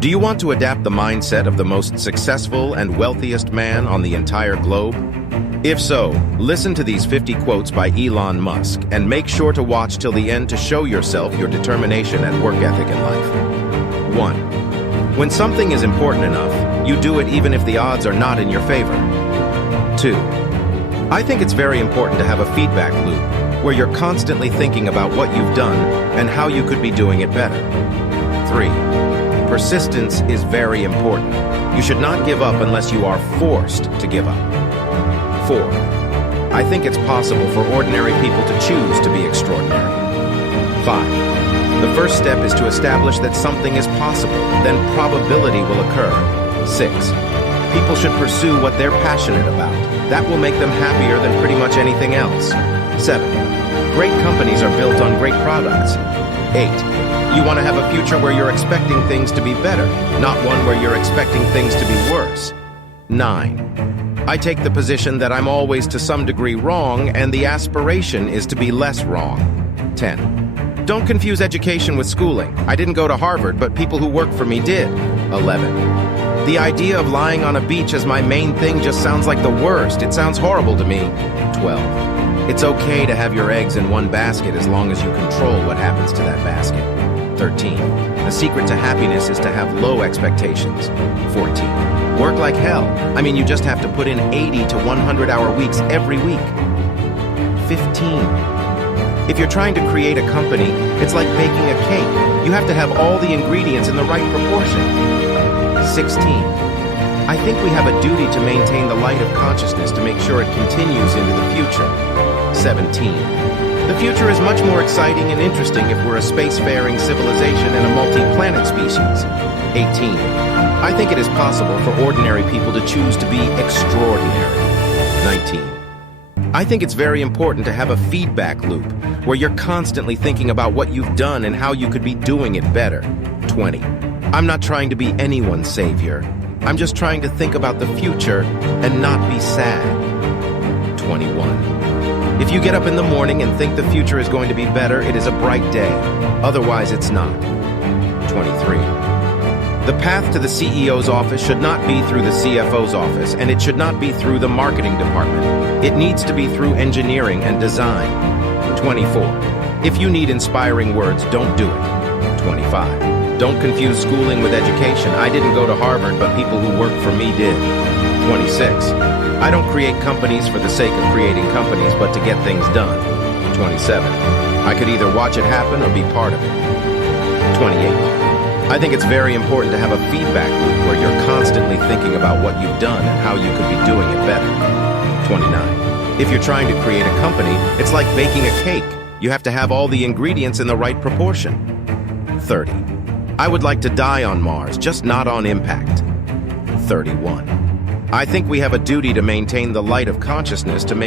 Do you want to adapt the mindset of the most successful and wealthiest man on the entire globe? If so, listen to these 50 quotes by Elon Musk and make sure to watch till the end to show yourself your determination and work ethic in life. 1. When something is important enough, you do it even if the odds are not in your favor. 2. I think it's very important to have a feedback loop where you're constantly thinking about what you've done and how you could be doing it better. 3. Persistence is very important. You should not give up unless you are forced to give up. 4. I think it's possible for ordinary people to choose to be extraordinary. 5. The first step is to establish that something is possible, then probability will occur. 6. People should pursue what they're passionate about. That will make them happier than pretty much anything else. 7. Great companies are built on great products. 8. You want to have a future where you're expecting things to be better, not one where you're expecting things to be worse. 9. I take the position that I'm always to some degree wrong, and the aspiration is to be less wrong. 10. Don't confuse education with schooling. I didn't go to Harvard, but people who work for me did. 11. The idea of lying on a beach as my main thing just sounds like the worst. It sounds horrible to me. 12. It's okay to have your eggs in one basket as long as you control what happens to that basket. 13. The secret to happiness is to have low expectations. 14. Work like hell. I mean, you just have to put in 80 to 100-hour weeks every week. 15. If you're trying to create a company, it's like baking a cake. You have to have all the ingredients in the right proportion. 16. I think we have a duty to maintain the light of consciousness to make sure it continues into the future. 17. The future is much more exciting and interesting if we're a spacefaring civilization and a multi-planet species. 18. I think it is possible for ordinary people to choose to be extraordinary. 19. I think it's very important to have a feedback loop where you're constantly thinking about what you've done and how you could be doing it better. 20. I'm not trying to be anyone's savior. I'm just trying to think about the future and not be sad. 21. If you get up in the morning and think the future is going to be better, it is a bright day. Otherwise, it's not. 23. The path to the CEO's office should not be through the CFO's office, and it should not be through the marketing department. It needs to be through engineering and design. 24. If you need inspiring words, don't do it. 25. Don't confuse schooling with education. I didn't go to Harvard, but people who work for me did. 26. I don't create companies for the sake of creating companies, but to get things done. 27. I could either watch it happen or be part of it. 28. I think it's very important to have a feedback loop where you're constantly thinking about what you've done and how you could be doing it better. 29. If you're trying to create a company, it's like baking a cake. You have to have all the ingredients in the right proportion. 30. I would like to die on Mars, just not on impact. 31. I think we have a duty to maintain the light of consciousness to make